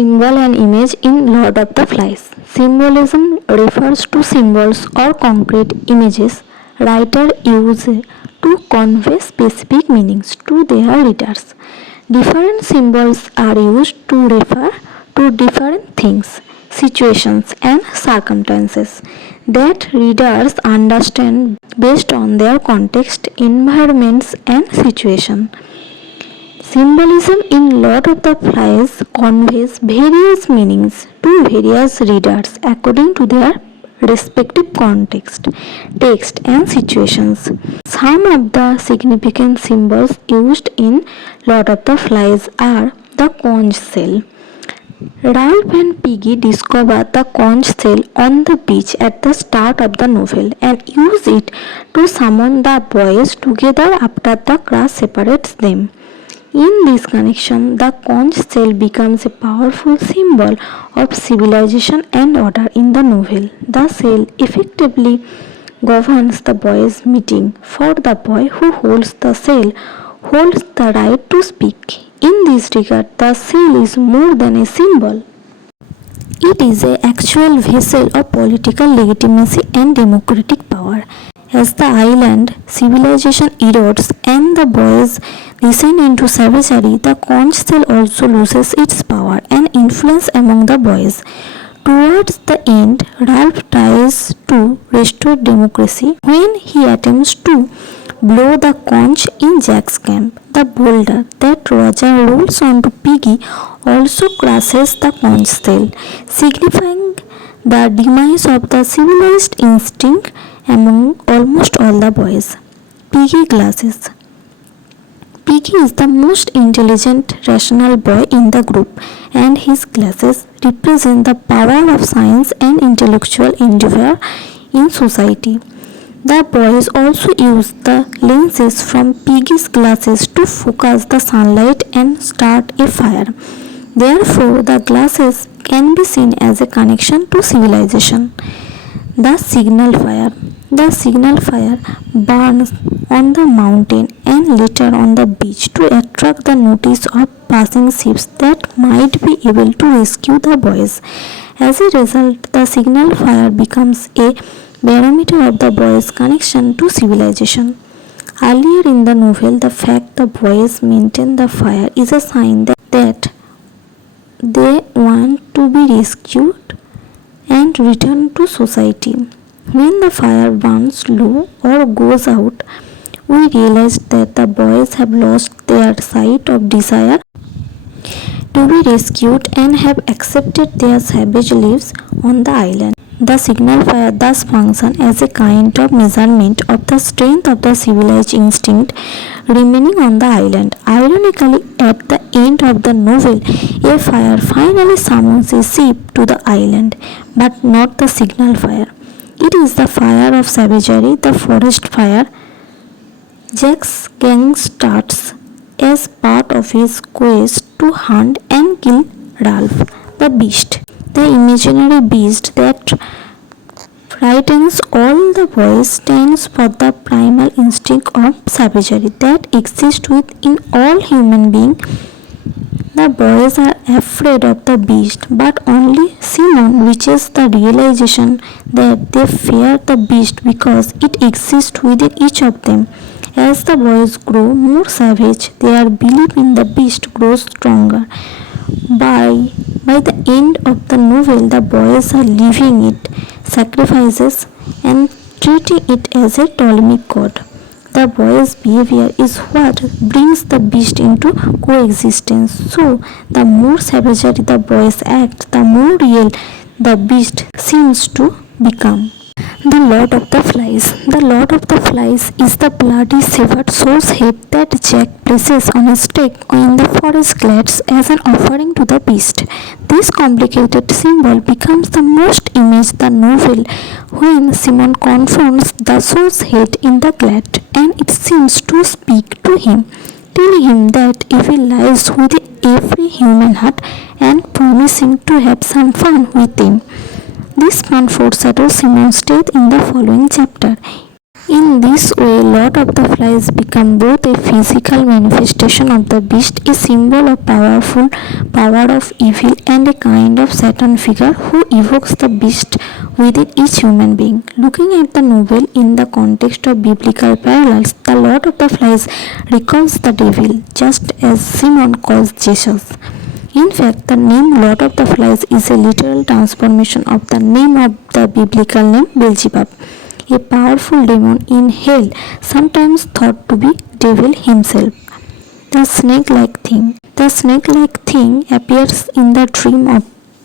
symbol and image in Lord of the Flies. Symbolism refers to symbols or concrete images writers use to convey specific meanings to their readers. Different symbols are used to refer to different things, situations, and circumstances that readers understand based on their context, environments, and situation. Symbolism in Lord of the Flies conveys various meanings to various readers according to their respective context, text, and situations. Some of the significant symbols used in Lord of the Flies are the conch shell. Ralph and Piggy discover the conch shell on the beach at the start of the novel and use it to summon the boys together after the class separates them. In this connection, the conch shell becomes a powerful symbol of civilization and order in the novel. The shell effectively governs the boys' meeting, for the boy who holds the shell holds the right to speak. In this regard, the shell is more than a symbol. It is an actual vessel of political legitimacy and democratic power. As the island civilization erodes and the boys descend into savagery, the conch shell also loses its power and influence among the boys. Towards the end, Ralph tries to restore democracy when he attempts to blow the conch in Jack's camp. The boulder that Roger rolls onto Piggy also crushes the conch shell, signifying the demise of the civilized instinct among almost all the boys. Piggy glasses. Piggy is the most intelligent, rational boy in the group, and his glasses represent the power of science and intellectual endeavor in society. The boys also use the lenses from Piggy's glasses to focus the sunlight and start a fire. Therefore, the glasses can be seen as a connection to civilization. The signal fire. The signal fire burns on the mountain and later on the beach to attract the notice of passing ships that might be able to rescue the boys. As a result, the signal fire becomes a barometer of the boys' connection to civilization. Earlier in the novel, the fact the boys maintain the fire is a sign that they want to be rescued and return to society. When the fire burns low or goes out, we realize that the boys have lost their sight of desire to be rescued and have accepted their savage lives on the island. The signal fire thus functions as a kind of measurement of the strength of the civilized instinct remaining on the island. Ironically, at the end of the novel, a fire finally summons a ship to the island, but not the signal fire. It is the fire of savagery, the forest fire. Jack's gang starts as part of his quest to hunt and kill Ralph, the beast. The imaginary beast that frightens all the boys stands for the primal instinct of savagery that exists within all human beings. The boys are afraid of the beast, but only Simon reaches the realization that they fear the beast because it exists within each of them. As the boys grow more savage, their belief in the beast grows stronger. By the end of the novel, the boys are leaving it, sacrifices, and treating it as a Ptolemaic god. The boy's behavior is what brings the beast into coexistence. So, the more savagery the boys act, the more real the beast seems to become. The Lord of the Flies. The Lord of the Flies is the bloody severed soul's head that Jack places on a stake in the forest glades as an offering to the beast. This complicated symbol becomes the most image the novel when Simon confronts the soul's head in the glade, and it seems to speak to him, telling him that evil lies within every human heart and promising to have some fun with him. This fun foreshadows Simon's death in the following chapter. In this way, Lord of the Flies become both a physical manifestation of the beast, a symbol of power of evil, and a kind of Satan figure who evokes the beast within each human being. Looking at the novel in the context of biblical parallels, the Lord of the Flies recalls the devil, just as Simon calls Jesus. In fact, the name Lord of the Flies is a literal transformation of the name of the biblical name Beelzebub, a powerful demon in hell, sometimes thought to be devil himself. The snake-like thing. The snake-like thing appears in the dream of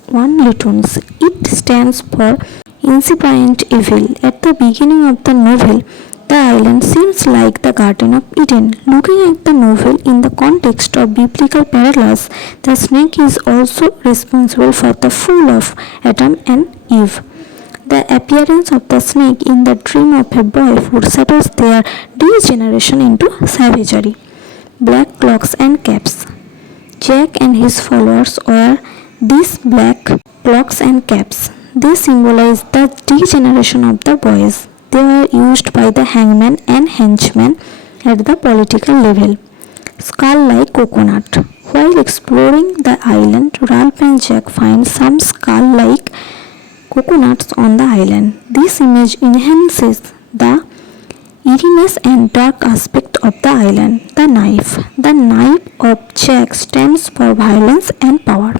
one Litons. It stands for incipient evil. At the beginning of the novel, the island seems like the Garden of Eden. Looking at the novel in the context of biblical parallels, the snake is also responsible for the fall of Adam and Eve. The appearance of the snake in the dream of a boy foreshadows their degeneration into savagery. Black cloaks and caps. Jack and his followers wear these black cloaks and caps. They symbolize the degeneration of the boys. They were used by the hangman and henchmen at the political level. Skull-like coconut. While exploring the island, Ralph and Jack find some skull-like coconuts on the island. This image enhances the eeriness and dark aspect of the island. The knife. The knife of Jack stands for violence and power.